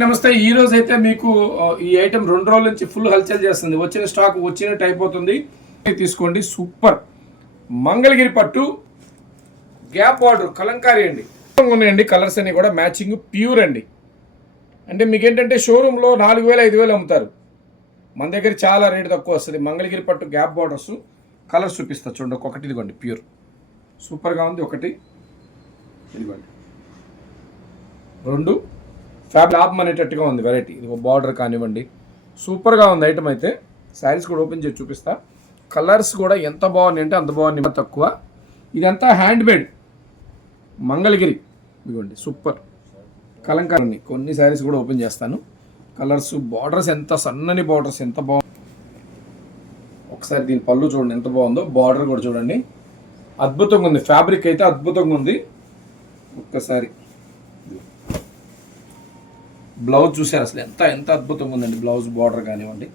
నమస్తే. ఈ రోజు అయితే మీకు ఈ ఐటమ్ 2 రోజుల నుంచి ఫుల్ హల్చల్ చేస్తుంది. వచ్చిన స్టాక్ వచ్చినట్టు అయిపోతుంది. తీసుకోండి. సూపర్ మంగళగిరి పట్టు గ్యాప్ బార్డర్ కలంకారీ అండి. ఉన్నాయండి కలర్స్ అన్ని కూడా మ్యాచింగ్ ప్యూర్ అండి. అంటే మీకు ఏంటంటే షోరూంలో 4000 5000 అమ్ముతారు. మన దగ్గర చాలా రేటు తక్కువ వస్తుంది. మంగళగిరి పట్టు గ్యాప్ బార్డర్స్ కలర్స్ చూపిస్తా చూడండి. ఒక్కొక్కటి ఇదిగోండి ప్యూర్ సూపర్గా ఉంది. ఒకటి ఇదిగోండి, 2 ఫ్యాబ్లాబ్ అనేటట్టుగా ఉంది వెరైటీ. ఇది బార్డర్ కానివ్వండి సూపర్గా ఉంది ఐటమ్. అయితే శారీస్ కూడా ఓపెన్ చేసి చూపిస్తా. కలర్స్ కూడా ఎంత బాగున్నాయి అంటే అంత బాగున్నాయి, తక్కువ. ఇదంతా హ్యాండ్ మేడ్ మంగళగిరి. ఇదిగోండి సూపర్ కలంకారీ. కొన్ని శారీస్ కూడా ఓపెన్ చేస్తాను. కలర్స్ బార్డర్స్ ఎంత సన్నని బార్డర్స్ ఎంత బాగుంది. ఒకసారి దీని పళ్ళు చూడండి ఎంత బాగుందో. బార్డర్ కూడా చూడండి అద్భుతంగా ఉంది. ఫ్యాబ్రిక్ అయితే అద్భుతంగా ఉంది. ఒక్కసారి బ్లౌజ్ చూసారు అసలు ఎంత ఎంత అద్భుతంగా ఉందండి. బ్లౌజ్ బార్డర్ కానివ్వండి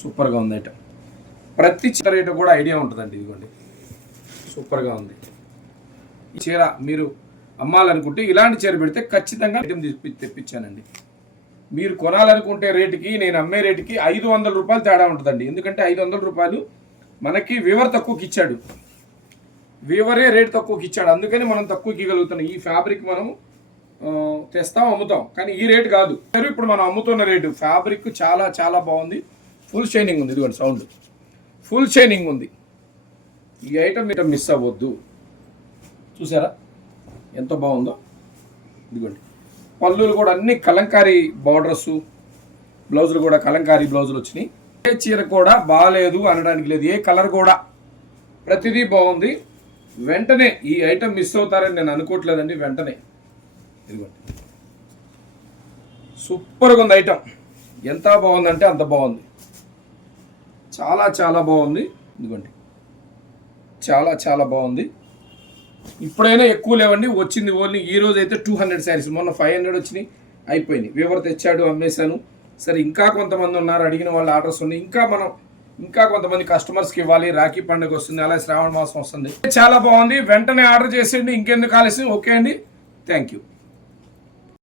సూపర్గా ఉంది ఐటమ్. ప్రతి చీర రేటు కూడా ఐడియా ఉంటుందండి. ఇదిగోండి సూపర్గా ఉంది. ఈ చీర మీరు అమ్మాలనుకుంటే ఇలాంటి చీర పెడితే ఖచ్చితంగా ఐటమ్ తెప్పించానండి. మీరు కొనాలనుకుంటే రేటుకి నేను అమ్మే రేటుకి 500 రూపాయలు తేడా ఉంటుందండి. ఎందుకంటే 500 రూపాయలు మనకి వీవర్ తక్కువకి ఇచ్చాడు. వీవరే రేటు తక్కువకి ఇచ్చాడు, అందుకని మనం తక్కువకి ఇవ్వగలుగుతున్నాం. ఈ ఫ్యాబ్రిక్ మనం తెస్తాం అమ్ముతాం, కానీ ఈ రేటు కాదు. ఇప్పుడు మనం అమ్ముతున్న రేటు. ఫ్యాబ్రిక్ చాలా చాలా బాగుంది. ఫుల్ షైనింగ్ ఉంది. ఇదిగోండి సౌండ్ ఫుల్ షైనింగ్ ఉంది. ఈ ఐటమ్ మిస్ అవ్వద్దు. చూసారా ఎంత బాగుందో. ఇదిగోండి పళ్ళులు కూడా అన్ని కలంకారీ బార్డర్స్, బ్లౌజులు కూడా కలంకారీ బ్లౌజులు వచ్చినాయి. ఏ చీర కూడా బాగాలేదు అనడానికి లేదు. ఏ కలర్ కూడా ప్రతిదీ బాగుంది. వెంటనే ఈ ఐటమ్ మిస్ అవుతారని నేను అనుకోవట్లేదండి. వెంటనే ఇదిగోండి సూపర్గా ఉంది ఐటమ్. ఎంత బాగుందంటే అంత బాగుంది. చాలా చాలా బాగుంది. ఇదిగోండి చాలా చాలా బాగుంది. ఇప్పుడైనా ఎక్కువ లేవండి. వచ్చింది ఓన్లీ ఈ రోజు అయితే 200 శారీస్. మొన్న 500 వచ్చినాయి, అయిపోయినాయి. వీవర్ తెచ్చాడు, అమ్మేశాను. సరే ఇంకా కొంతమంది ఉన్నారు అడిగిన వాళ్ళ ఆర్డర్స్ ఉన్నాయి. ఇంకా కొంతమంది కస్టమర్స్కి ఇవ్వాలి. రాఖీ పండుగ వస్తుంది, అలాగే శ్రావణ మాసం వస్తుంది. చాలా బాగుంది. వెంటనే ఆర్డర్ చేసేయండి. ఇంకెందుకు ఆలస్యం. ఓకే అండి, థ్యాంక్ యూ.